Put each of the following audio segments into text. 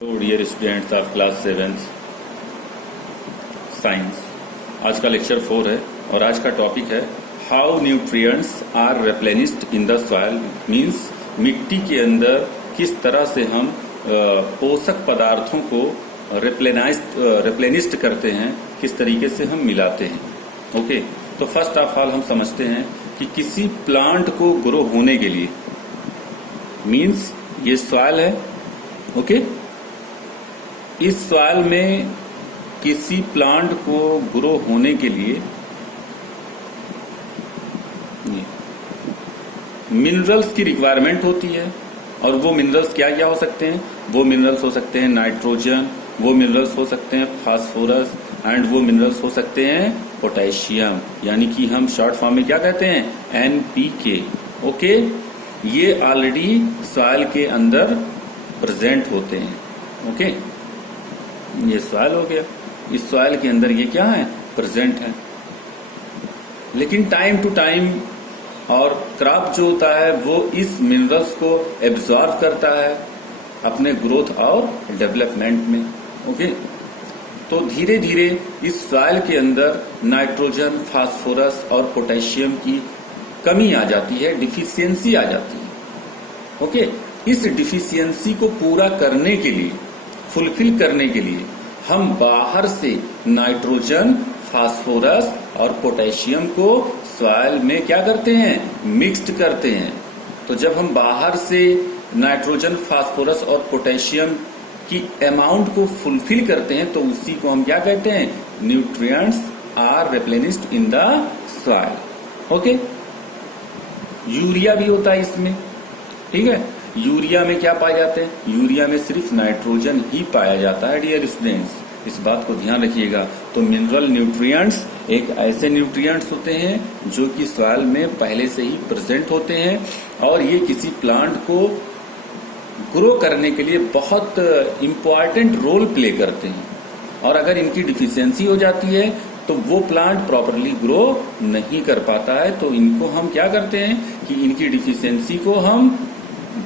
Dear students of class 7 science. आज का lecture 4 है और आज का टॉपिक है how nutrients are replenished in the soil. Means मिट्टी के अंदर किस तरह से हम पोषक पदार्थों को रिप्लेनिश्ड करते हैं, किस तरीके से हम मिलाते हैं। ओके, तो फर्स्ट ऑफ ऑल हम समझते हैं कि किसी प्लांट को ग्रो होने के लिए, मींस ये सॉइल है। ओके, इस सॉइल में किसी प्लांट को ग्रो होने के लिए मिनरल्स की रिक्वायरमेंट होती है। और वो मिनरल्स क्या क्या हो सकते हैं? वो मिनरल्स हो सकते हैं नाइट्रोजन, वो मिनरल्स हो सकते हैं फास्फोरस, एंड वो मिनरल्स हो सकते हैं पोटेशियम, यानी कि हम शॉर्ट फॉर्म में क्या कहते हैं? एनपीके। ओके, ये ऑलरेडी सॉइल के अंदर प्रेजेंट होते हैं। ओके, ये सॉइल हो गया, इस सॉइल के अंदर ये क्या है? प्रेजेंट है। लेकिन टाइम टू टाइम और क्रॉप जो होता है वो इस मिनरल्स को एब्जॉर्ब करता है अपने ग्रोथ और डेवलपमेंट में। ओके, तो धीरे धीरे इस सॉइल के अंदर नाइट्रोजन, फास्फोरस और पोटेशियम की कमी आ जाती है, डिफिशियंसी आ जाती है। ओके, इस डिफिशियंसी को पूरा करने के लिए, फुलफिल करने के लिए हम बाहर से नाइट्रोजन, फास्फोरस और पोटेशियम को सॉइल में क्या करते हैं? मिक्स्ड करते हैं। तो जब हम बाहर से नाइट्रोजन, फास्फोरस और पोटेशियम की अमाउंट को फुलफिल करते हैं तो उसी को हम क्या कहते हैं? Nutrients are replenished in the soil. Okay, urea भी होता है इसमें, ठीक है। यूरिया में क्या पाए जाते हैं? यूरिया में सिर्फ नाइट्रोजन ही पाया जाता है डियर स्टूडेंट्स, इस बात को ध्यान रखिएगा। तो मिनरल न्यूट्रिएंट्स एक ऐसे न्यूट्रिएंट्स होते हैं जो कि सॉइल में पहले से ही प्रेजेंट होते हैं और ये किसी प्लांट को ग्रो करने के लिए बहुत इंपॉर्टेंट रोल प्ले करते हैं। और अगर इनकी डिफिशियंसी हो जाती है तो वो प्लांट प्रॉपरली ग्रो नहीं कर पाता है। तो इनको हम क्या करते हैं कि इनकी डिफिशियंसी को हम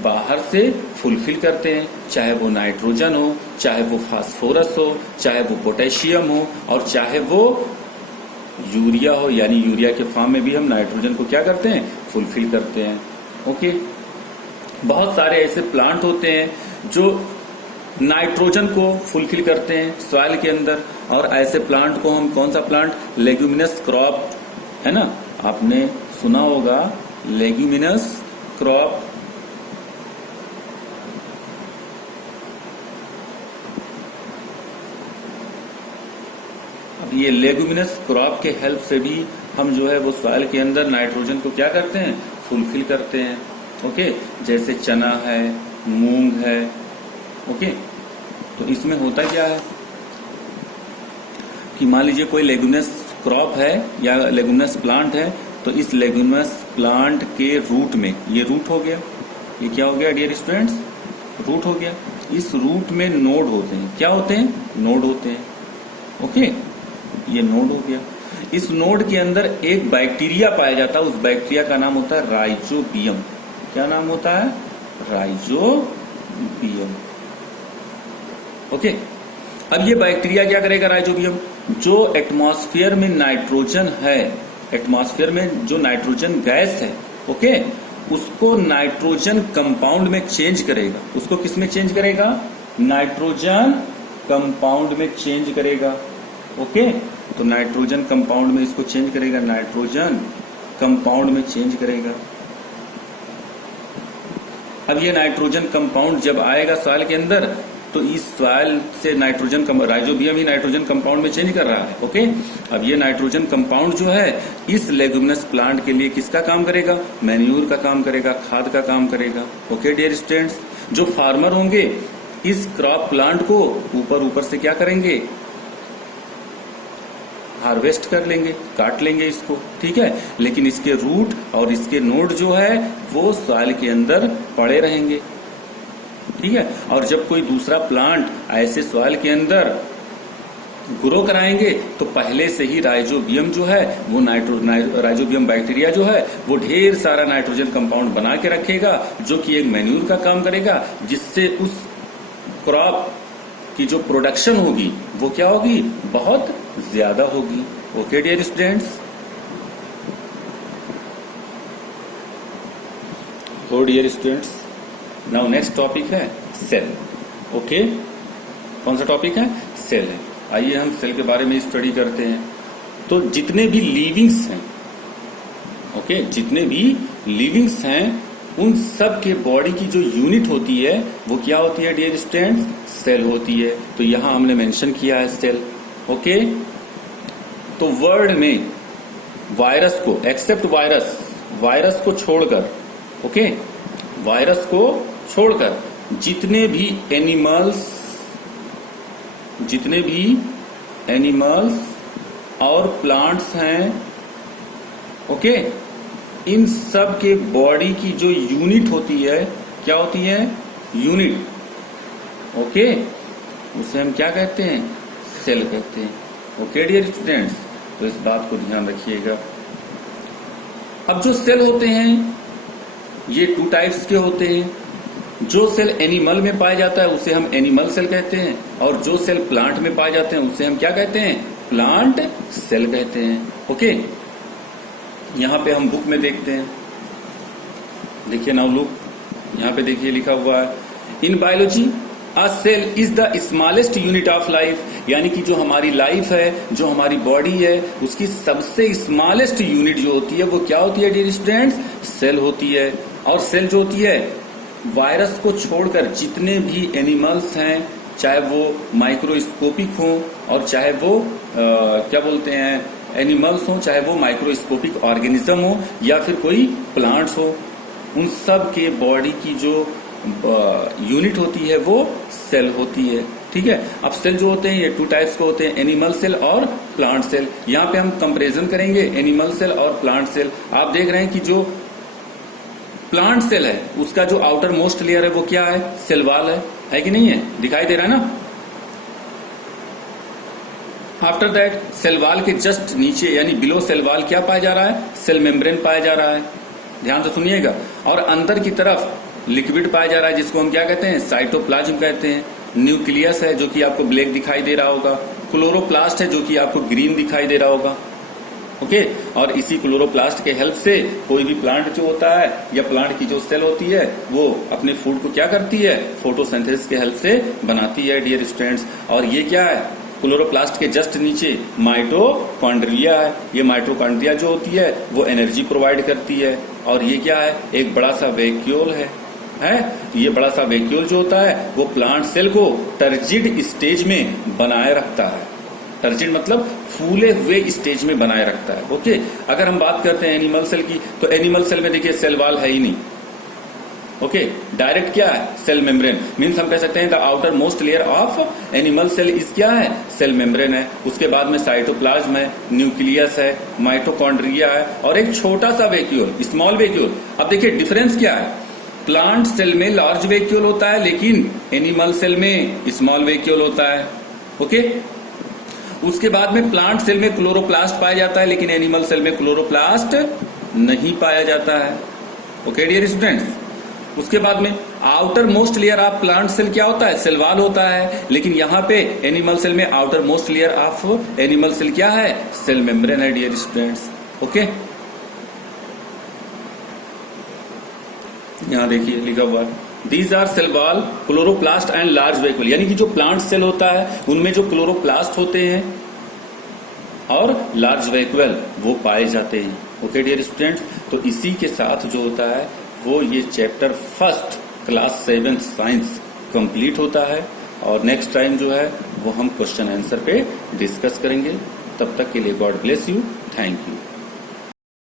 बाहर से फुलफिल करते हैं, चाहे वो नाइट्रोजन हो, चाहे वो फास्फोरस हो, चाहे वो पोटेशियम हो और चाहे वो यूरिया हो, यानी यूरिया के फॉर्म में भी हम नाइट्रोजन को क्या करते हैं? फुलफिल करते हैं। ओके, बहुत सारे ऐसे प्लांट होते हैं जो नाइट्रोजन को फुलफिल करते हैं सॉइल के अंदर, और ऐसे प्लांट को हम कौन सा प्लांट? लेग्यूमिनस क्रॉप, है ना, आपने सुना होगा लेग्यूमिनस क्रॉप। ये लेग्यूमिनस क्रॉप के हेल्प से भी हम जो है वो सॉइल के अंदर नाइट्रोजन को क्या करते हैं? फुलफिल करते हैं। ओके, जैसे चना है, मूंग है। ओके, तो इसमें होता क्या है कि मान लीजिए कोई लेग्यूमिनस क्रॉप है या लेग्यूमिनस प्लांट है, तो इस लेग्यूमिनस प्लांट के रूट में, ये रूट हो गया, ये क्या हो गया डियर स्टूडेंट्स? रूट हो गया। इस रूट में नोड होते हैं। क्या होते हैं? नोड होते हैं। ओके, ये नोड हो गया। इस नोड के अंदर एक बैक्टीरिया पाया जाता है, उस बैक्टीरिया का नाम होता है राइजोबियम। क्या नाम होता है? राइजोबियम। ओके, अब ये बैक्टीरिया क्या करेगा? राइजोबियम जो एटमॉस्फेयर में नाइट्रोजन है, एटमॉस्फेयर में जो नाइट्रोजन गैस है, ओके, उसको नाइट्रोजन कंपाउंड में चेंज करेगा। उसको किस में चेंज करेगा? नाइट्रोजन कंपाउंड में चेंज करेगा। ओके, तो नाइट्रोजन कंपाउंड में इसको चेंज करेगा, नाइट्रोजन कंपाउंड में चेंज करेगा। अब ये नाइट्रोजन कंपाउंड जब आएगा सॉइल के अंदर, तो इस सॉइल से नाइट्रोजन, राइजोबियम ही नाइट्रोजन कंपाउंड में चेंज कर रहा है। ओके, अब ये नाइट्रोजन कंपाउंड जो है इस लेग्यूमिनस प्लांट के लिए किसका काम करेगा? मैन्यूर का काम करेगा, खाद का काम करेगा। ओके डियर स्टूडेंट्स, जो फार्मर होंगे इस क्रॉप प्लांट को ऊपर से क्या करेंगे? हार्वेस्ट कर लेंगे, काट लेंगे इसको, ठीक है। लेकिन इसके रूट और इसके नोड जो है वो सॉइल के अंदर पड़े रहेंगे, ठीक है। और जब कोई दूसरा प्लांट ऐसे सॉइल के अंदर ग्रो कराएंगे तो पहले से ही राइजोबियम जो है वो राइजोबियम बैक्टीरिया जो है वो ढेर सारा नाइट्रोजन कंपाउंड बना के रखेगा, जो कि एक मैन्यूर का काम करेगा, जिससे उस क्रॉप की जो प्रोडक्शन होगी वो क्या होगी, बहुत ज्यादा होगी। Okay dear students, oh dear students, now next topic है सेल। ओके, कौन सा टॉपिक है, सेल है। आइए हम सेल के बारे में स्टडी करते हैं। तो जितने भी लिविंग्स हैं, ओके, जितने भी लिविंग्स हैं उन सब के बॉडी की जो यूनिट होती है वो क्या होती है डियर स्टूडेंट्स, सेल होती है। तो यहां हमने मेंशन किया है सेल। ओके, तो वर्ल्ड में वायरस को, एक्सेप्ट वायरस, वायरस को छोड़कर, ओके, वायरस को छोड़कर जितने भी एनिमल्स और प्लांट्स हैं, ओके, इन सब के बॉडी की जो यूनिट होती है क्या होती है, यूनिट, ओके, उसे हम क्या कहते हैं, सेल कहते हैं। ओके डियर स्टूडेंट्स, तो इस बात को ध्यान रखिएगा। अब जो सेल होते हैं ये 2 टाइप्स के होते हैं। जो सेल एनिमल में पाया जाता है उसे हम एनिमल सेल कहते हैं, और जो सेल प्लांट में पाए जाते हैं उसे हम क्या कहते हैं, प्लांट सेल कहते हैं। ओके, यहां पे हम बुक में देखते हैं, देखिए नाउ लुक, यहां पे देखिए लिखा हुआ है in biology a cell is the smallest unit of life, यानी कि जो हमारी लाइफ है, जो हमारी बॉडी है, उसकी सबसे स्मॉलेस्ट यूनिट जो होती है वो क्या होती है डियर स्टूडेंट्स, सेल होती है। और सेल जो होती है वायरस को छोड़कर जितने भी एनिमल्स हैं, चाहे वो माइक्रोस्कोपिक हो और चाहे वो क्या बोलते हैं एनिमल्स हो, चाहे वो माइक्रोस्कोपिक ऑर्गेनिज्म हो या फिर कोई प्लांट्स हो, उन सब के बॉडी की जो यूनिट होती है वो सेल होती है। ठीक है, अब सेल जो होते हैं ये 2 टाइप्स के होते हैं, एनिमल सेल और प्लांट सेल। यहाँ पे हम कंपैरिजन करेंगे एनिमल सेल और प्लांट सेल। आप देख रहे हैं कि जो प्लांट सेल है उसका जो आउटर मोस्ट लेयर है वो क्या है, सेल वॉल है कि नहीं है, दिखाई दे रहा है ना। आफ्टर दैट सेल वॉल के जस्ट नीचे यानी बिलो सेल वॉल क्या पाया जा रहा है, सेल मेम्ब्रेन पाया जा रहा है, ध्यान से सुनिएगा। और अंदर की तरफ लिक्विड पाया जा रहा है जिसको हम क्या कहते हैं, साइटोप्लाज्म कहते हैं। न्यूक्लियस है जो कि आपको ब्लैक दिखाई दे रहा होगा, क्लोरोप्लास्ट है जो कि आपको ग्रीन दिखाई दे रहा होगा। ओके, और इसी क्लोरोप्लास्ट के हेल्प से कोई भी प्लांट जो होता है या प्लांट की जो सेल होती है वो अपने फूड को क्या करती है, फोटोसिंथेसिस के हेल्प से बनाती है डियर स्टूडेंट्स। और ये क्या है, क्लोरोप्लास्ट के जस्ट नीचे माइटोकॉन्ड्रिया है। ये माइटोकॉन्ड्रिया जो होती है वो एनर्जी प्रोवाइड करती है। और ये क्या है, एक बड़ा सा वैक्यूल है। ये बड़ा सा वैक्यूल जो होता है वो प्लांट सेल को टर्जिड स्टेज में बनाए रखता है। टर्जिड मतलब फूले हुए स्टेज में बनाए रखता है। ओके, अगर हम बात करते हैं एनिमल सेल की, तो एनिमल सेल में देखिए सेल वॉल है ही नहीं। ओके, डायरेक्ट क्या है, सेल मेम्ब्रेन। मीन्स हम कह सकते हैं the outer most layer of animal cell is क्या है, सेल मेम्ब्रेन है। उसके बाद में साइटोप्लाज्म है, न्यूक्लियस है, माइटोकॉन्ड्रिया है और एक छोटा सा वैक्यूल, स्मॉल वैक्यूल। अब देखिए डिफरेंस क्या है, प्लांट सेल में लार्ज वैक्यूल होता है लेकिन एनिमल सेल में स्मॉल वैक्यूल होता है। ओके, उसके बाद में प्लांट सेल में क्लोरोप्लास्ट पाया जाता है लेकिन एनिमल सेल में क्लोरोप्लास्ट नहीं पाया जाता है। ओके डियर स्टूडेंट्स, उसके बाद में outer most layer of plant cell क्या होता है, सेल वॉल होता है, लेकिन यहाँ पे एनिमल सेल में outer most layer of animal cell क्या है, सेल मेम्ब्रेन है डियर स्टूडेंट्स। ओके, यहाँ देखिए लिखा हुआ है these are cell wall, chloroplast and large vacuole, यानी कि जो प्लांट सेल होता है उनमें जो क्लोरोप्लास्ट होते हैं और लार्ज वैक्यूल वो पाए जाते हैं। ओके डियर स्टूडेंट्स, तो इसी के साथ जो होता है वो ये chapter 1st class 7 science complete होता है। और नेक्स्ट टाइम जो है वो हम क्वेश्चन आंसर पे डिस्कस करेंगे। तब तक के लिए God bless you, thank you.